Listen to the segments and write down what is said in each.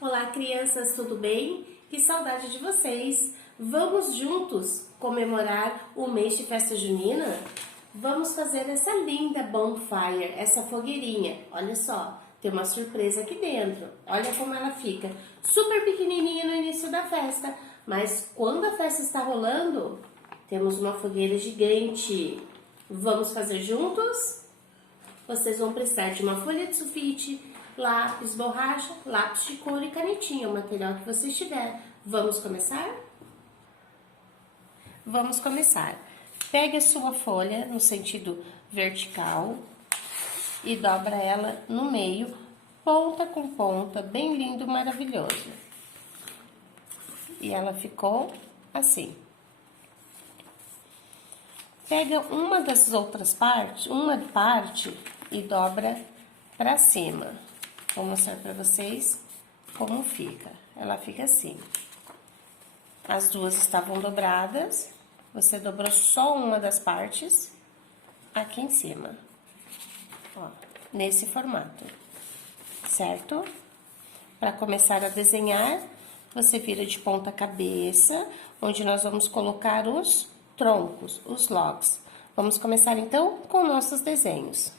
Olá, crianças, tudo bem? Que saudade de vocês! Vamos juntos comemorar o mês de festa junina? Vamos fazer essa linda bonfire, essa fogueirinha. Olha só, tem uma surpresa aqui dentro. Olha como ela fica, super pequenininha no início da festa. Mas quando a festa está rolando, temos uma fogueira gigante. Vamos fazer juntos? Vocês vão precisar de uma folha de sulfite, lápis, borracha, lápis de cor e canetinha, o material que vocês tiverem. Vamos começar? Vamos começar. Pegue a sua folha no sentido vertical e dobra ela no meio, ponta com ponta, bem lindo, maravilhoso. E ela ficou assim. Pega uma das outras partes, uma parte e dobra pra cima. Vou mostrar pra vocês como fica. Ela fica assim. As duas estavam dobradas. Você dobrou só uma das partes aqui em cima. Ó, nesse formato. Certo? Para começar a desenhar, você vira de ponta cabeça, onde nós vamos colocar os troncos, os logs. Vamos começar então com nossos desenhos.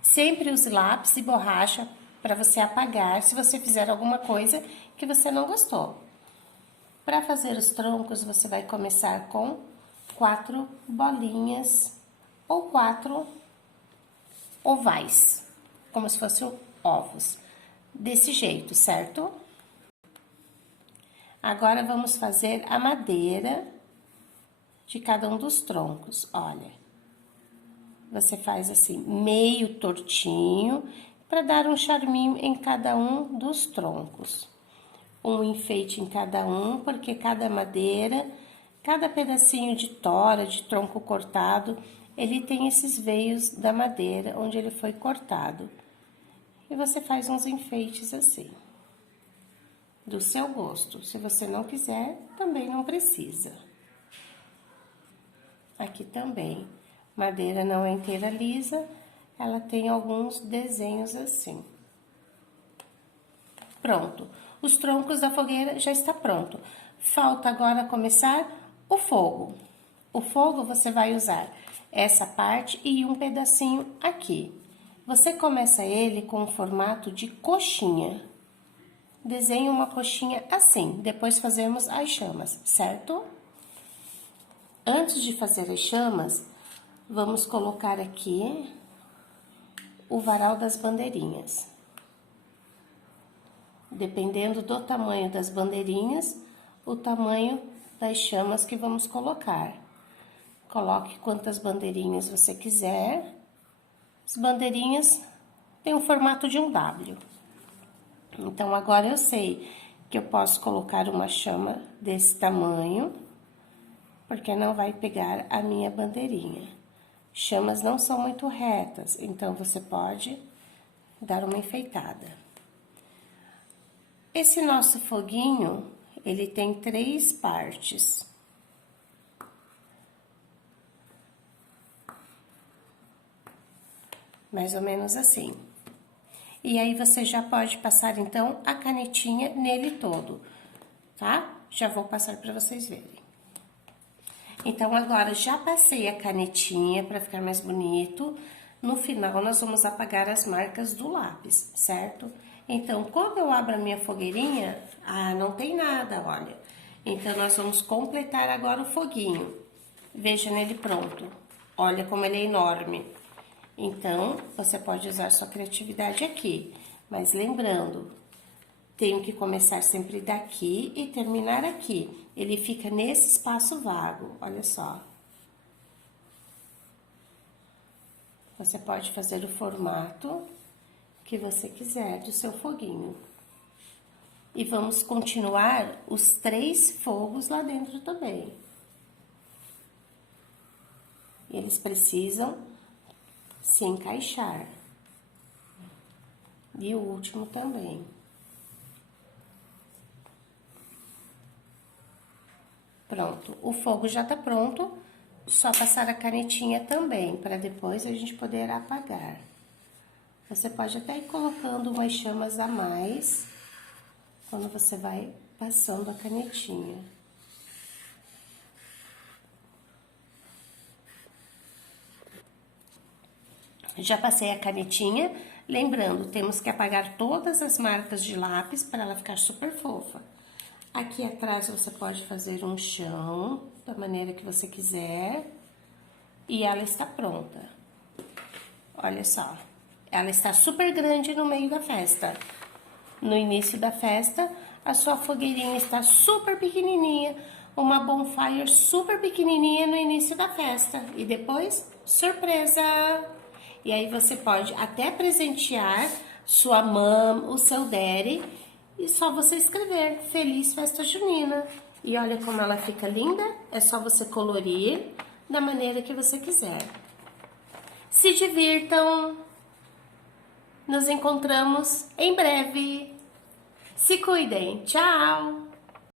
Sempre use lápis e borracha para você apagar se você fizer alguma coisa que você não gostou. Para fazer os troncos, você vai começar com 4 bolinhas ou 4 ovais, como se fossem ovos. Desse jeito, certo? Agora vamos fazer a madeira de cada um dos troncos. Olha, você faz assim, meio tortinho, para dar um charminho em cada um dos troncos. Um enfeite em cada um, porque cada madeira, cada pedacinho de tora, de tronco cortado, ele tem esses veios da madeira onde ele foi cortado. E você faz uns enfeites assim, do seu gosto. Se você não quiser, também não precisa. Aqui também, madeira não é inteira lisa, ela tem alguns desenhos assim. Pronto, os troncos da fogueira já está pronto. Falta agora começar o fogo. O fogo você vai usar essa parte e um pedacinho aqui. Você começa ele com o formato de coxinha. Desenhe uma coxinha assim, depois fazemos as chamas, certo? Antes de fazer as chamas, vamos colocar aqui o varal das bandeirinhas. Dependendo do tamanho das bandeirinhas, o tamanho das chamas que vamos colocar. Coloque quantas bandeirinhas você quiser. As bandeirinhas têm o formato de um W. Então, agora eu sei que eu posso colocar uma chama desse tamanho, porque não vai pegar a minha bandeirinha. Chamas não são muito retas, então você pode dar uma enfeitada. Esse nosso foguinho, ele tem 3 partes. Mais ou menos assim. E aí, você já pode passar, então, a canetinha nele todo, tá? Já vou passar para vocês verem. Então, agora, já passei a canetinha para ficar mais bonito. No final, nós vamos apagar as marcas do lápis, certo? Então, quando eu abro a minha fogueirinha, não tem nada, olha. Então, nós vamos completar agora o foguinho. Veja nele pronto. Olha como ele é enorme. Então, você pode usar sua criatividade aqui. Mas lembrando, tenho que começar sempre daqui e terminar aqui. Ele fica nesse espaço vago, olha só. Você pode fazer o formato que você quiser do seu foguinho. E vamos continuar os 3 fogos lá dentro também. Eles precisam se encaixar. E o último também. Pronto, o fogo já tá pronto, só passar a canetinha também, para depois a gente poder apagar. Você pode até ir colocando umas chamas a mais, quando você vai passando a canetinha. Já passei a canetinha, lembrando, temos que apagar todas as marcas de lápis para ela ficar super fofa. Aqui atrás você pode fazer um chão, da maneira que você quiser, e ela está pronta. Olha só, ela está super grande no meio da festa. No início da festa, a sua fogueirinha está super pequenininha, uma bonfire super pequenininha no início da festa. E depois, surpresa! E aí você pode até presentear sua mãe, o seu daddy, e só você escrever Feliz Festa Junina. E olha como ela fica linda, é só você colorir da maneira que você quiser. Se divirtam! Nos encontramos em breve. Se cuidem. Tchau!